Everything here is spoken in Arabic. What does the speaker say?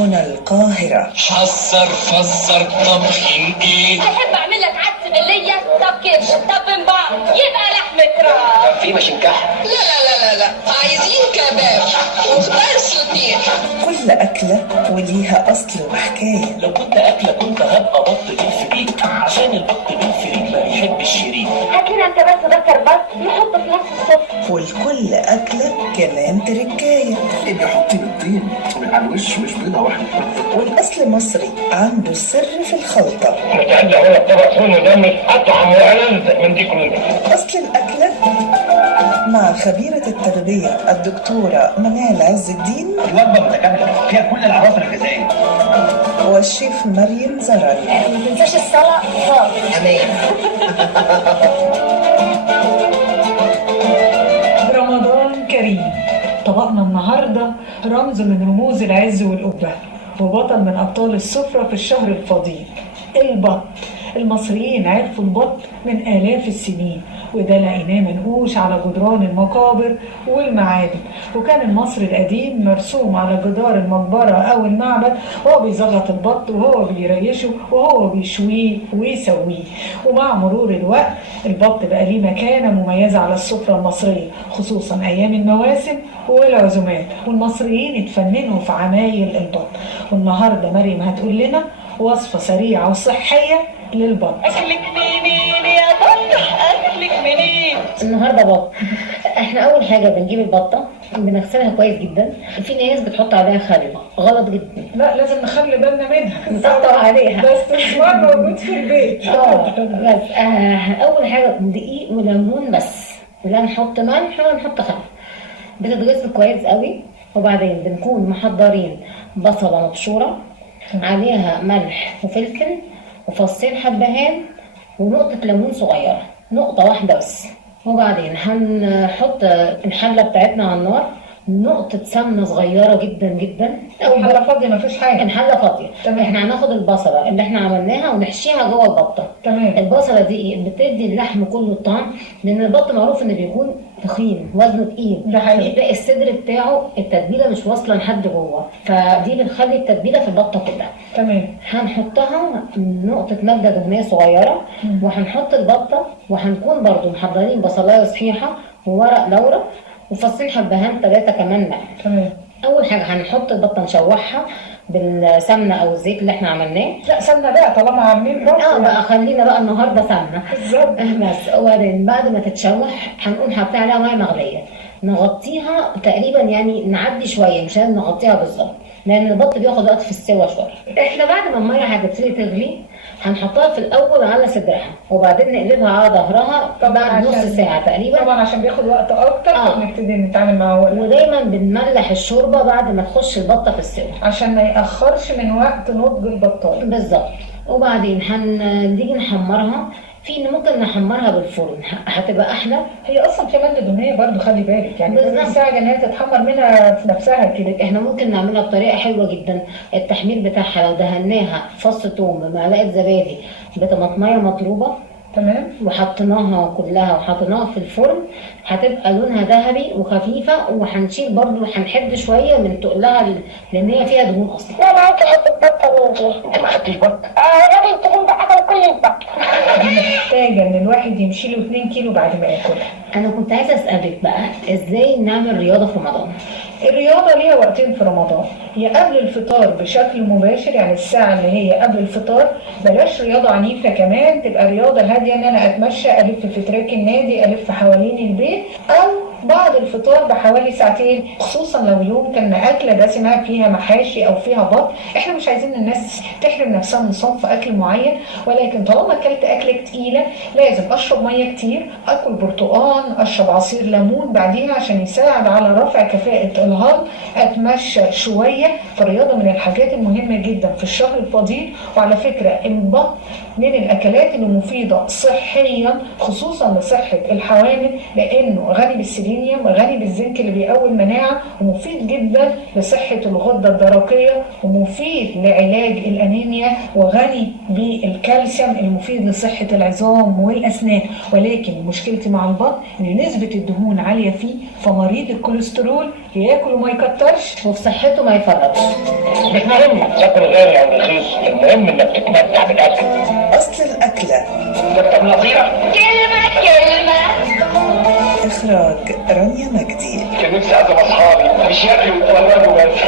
هنا القاهرة. حذر فزر طبخين ايه؟ تحب اعمل لك عدس بالليه؟ طب كبش، طب بنبار، يبقى لحمة راس. في مشنكح؟ لا عايزين كباب وخضار سوتيه. كل أكلة وليها أصل وحكاية. لو كنت أكلة كنت هبقى بط بالفريك، عشان البط بالفريك ما بيحبش الشريك. هات لنا انت بس ذكر بط نحطه في نفس الصف. ولكل أكلة كمان تركاية. اللي يحط بالطين على الوش مش بيضة واحدة. والأصل مصري عنده السر في الخلطة. مستعد هو الطبق فول مدمس أطعم وألذ من دي كلها. أصل الأكلة مع خبيرة التغذية الدكتورة منال عز الدين، الوجبة متكاملة فيها كل العناصر الغذائية. والشيف مريم زرعي. ما تنساش الصلاة خالص. أمان. رمضان كريم. طبقنا النهاردة رمز من رموز العز والأبهة وبطل من أبطال السفرة في الشهر الفضيل، البط. المصريين عرفوا البط من آلاف السنين، وده لقيناه منقوش على جدران المقابر والمعابد. وكان المصري القديم مرسوم على جدار المقبرة أو المعبد وهو بيزغط البط وهو بيريشه وهو بيشويه ويسويه. ومع مرور الوقت البط بقى ليه مكانة مميزة على السفرة المصرية، خصوصا أيام المواسم والعزومات، والمصريين اتفننوا في عمايل البط. والنهاردة مريم هتقول لنا وصفة سريعة وصحية للبط. أكلك منين يا بط؟ أكلك منين؟ النهارده بط. احنا اول حاجه بنجيب البطه بنغسلها كويس جدا. في ناس بتحط عليها خل، غلط جدا. لا، لازم نخلي بالنا منها، نسطر عليها بس استثمار موجود في البيت. بس اول حاجه دقيق وليمون بس، لا نحط ملح ولا نحط خل. بتتغسل كويس قوي، وبعدين بنكون محضرين بصله مبشوره عليها ملح وفلفل وفصين حبهان ونقطه ليمون صغيره، نقطه واحده بس. وبعدين هنحط الحله بتاعتنا على النار، نقطة سمنة صغيرة جدا جدا. الحلة فاضية مفيش حاجة. الحلة فاضية. تمام. احنا هناخد البصلة اللي احنا عملناها ونحشيها جوه البطة. تمام. البصلة دي بتدي اللحم كله الطعم، لأن البط معروف إنه بيكون تخين وزنه تقيل. ده حقيقي. بتلاقي الصدر بتاعه التتبيلة مش واصلة لحد جوه، فدي بنخلي التتبيلة في البطة كلها. تمام. هنحطها نقطة مادة دهنية صغيرة، وهنحط البطة، وهنكون برضو محضرين بصلاية صحيحة وورق لورا وفصين حبهان 3 كمان ملح. تمام. اول حاجه هنحط البطه نشوحها بالسمنه او الزيت اللي احنا عملناه. لا، سمنة بقى طالما عاملين بط. بقى خلينا بقى النهارده سمنه بالظبط. بس. وبعدين بعد ما تتشوح هنقوم حاطين عليها ميه مغليه، نغطيها تقريبا، يعني نعدي شويه، مش لازم نغطيها بالظبط لان البط بياخد وقت في السوا شويه. احنا بعد ما الميه هتبتدي تغلي هنحطها في الاول على صدرها، وبعدين نقلبها على ظهرها بعد نص ساعه تقريبا، طبعا عشان بياخد وقت اكتر. فبنبتدي نتعامل معاه ودايما بنملح الشوربه بعد ما تخش البطه في السوا عشان ما ياخرش من وقت نضج البطايه. بالظبط. وبعدين هنيجي نحمرها في ممكن نحمرها بالفرن، هتبقى احلى. هي اصلا في ماده دهنيه برضو، خلي بالك، يعني بالظبط. بتساعد ان هي تتحمر منها في نفسها كده. احنا ممكن نعملها بطريقه حلوه جدا. التحمير بتاعها لو دهناها فص ثوم بمعلقه زبادي بطماطميه مضروبه، تمام، وحطيناها كلها وحطيناها في الفرن، هتبقى لونها ذهبي وخفيفه. وهنشيل برضو، هنحد شويه من تقلها لان هي فيها دهون اصلا. لا معاكي حتة بطة مني. أنت ما خدتش بط؟ الراجل الكريم ده أكل كل البط. محتاجه ان الواحد يمشي له 2 كيلو بعد ما ياكلها. انا كنت عايزه اسالك بقى ازاي نعمل رياضه في رمضان؟ الرياضة ليها وقتين في رمضان، هي قبل الفطار بشكل مباشر، يعني الساعة اللي هي قبل الفطار. بلاش رياضة عنيفة كمان، تبقى رياضة هادية، ان انا اتمشى، الف في تراك النادي، الف حوالين البيت، او بعد الفطار بحوالي ساعتين، خصوصا لو يوم كان اكله دسمه فيها محاشي او فيها بط. احنا مش عايزين الناس تحرم نفسها من صنف اكل معين، ولكن طالما اكلت اكله تقيله لازم اشرب ميه كتير، اكل برتقان، اشرب عصير ليمون بعديها عشان يساعد على رفع كفاءه الهضم، اتمشى شويه. فالرياضه من الحاجات المهمه جدا في الشهر الفضيل. وعلى فكره البط من الاكلات اللي مفيده صحيا، خصوصا لصحه الحوامل، لانه غني بالسيلينيوم، غني بالزنك اللي بيقوي المناعه، ومفيد جدا لصحه الغده الدرقيه، ومفيد لعلاج الانيميا، وغني بالكالسيوم المفيد لصحه العظام والاسنان. ولكن مشكلتي مع البط ان نسبه الدهون عاليه فيه، فمريض الكوليسترول ياكل وما يكترش، وفي صحته ما يفرطش. مش مهم تاكل غالي او رخيص، المهم انك تتمتع بالاكل. أصل الأكلة. دكتور نصيرة. كلمة إخراج رانيا مجدي. كان نفسي اعزم اصحابي مش ياكلوا ويتفرجوا بس.